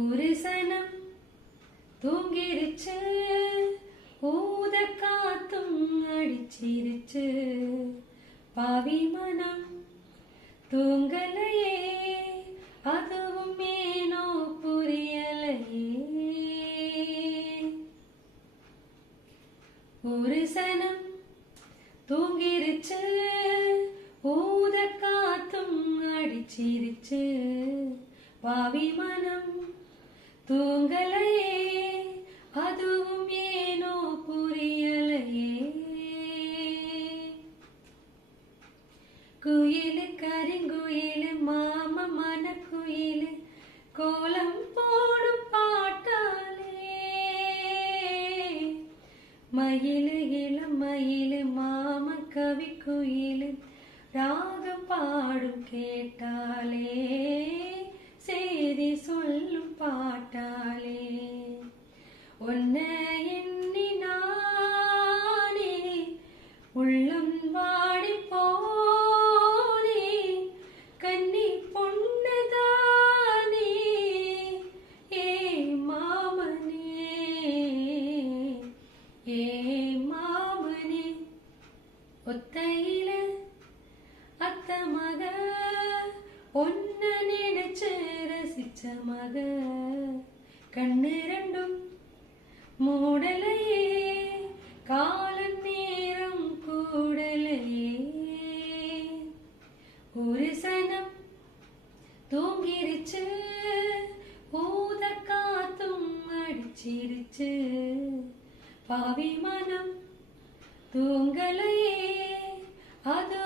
ஒரு சனம் தூங்கிருச்சு, ஊத காத்தும் அடிச்சிருச்சு. பாவி மனம் தூங்கலையே, அதுவும் ஏனோ புரியலையே. ஒரு சனம் தூங்கிருச்சு, ஊத காத்தும் அடிச்சிருச்சு. பாவி மனம் தூங்கலையே, அதுவும் ஏனோ புரியலையே. குயிலு கருங்குயிலு மாம மன குயிலு கோலம் போடும் பாட்டாலே. மயிலு இளம் மயிலு மாம கவி குயிலு ராகம் பாடும் கேட்டாலே. செய்தி சொல்லும் பாட்டாலே. ஒன்னை எண்ணி நானே உள்ளம் வாடி போனே. கன்னி பொண்ணுதானே ஏ மாமனே, ஏ மாமனே. ஒத்தையில அத்த மக, ஒன்ன நினைச்சு ரசிச்ச மக. கண்ணு ரெண்டும் மூடலையே, கால நேரம் கூடலையே. ஒரு சனம் தூங்கிருச்சு, ஊத காத்தும் அடிச்சிருச்சு. பாவி மனம் தூங்கலையே, அது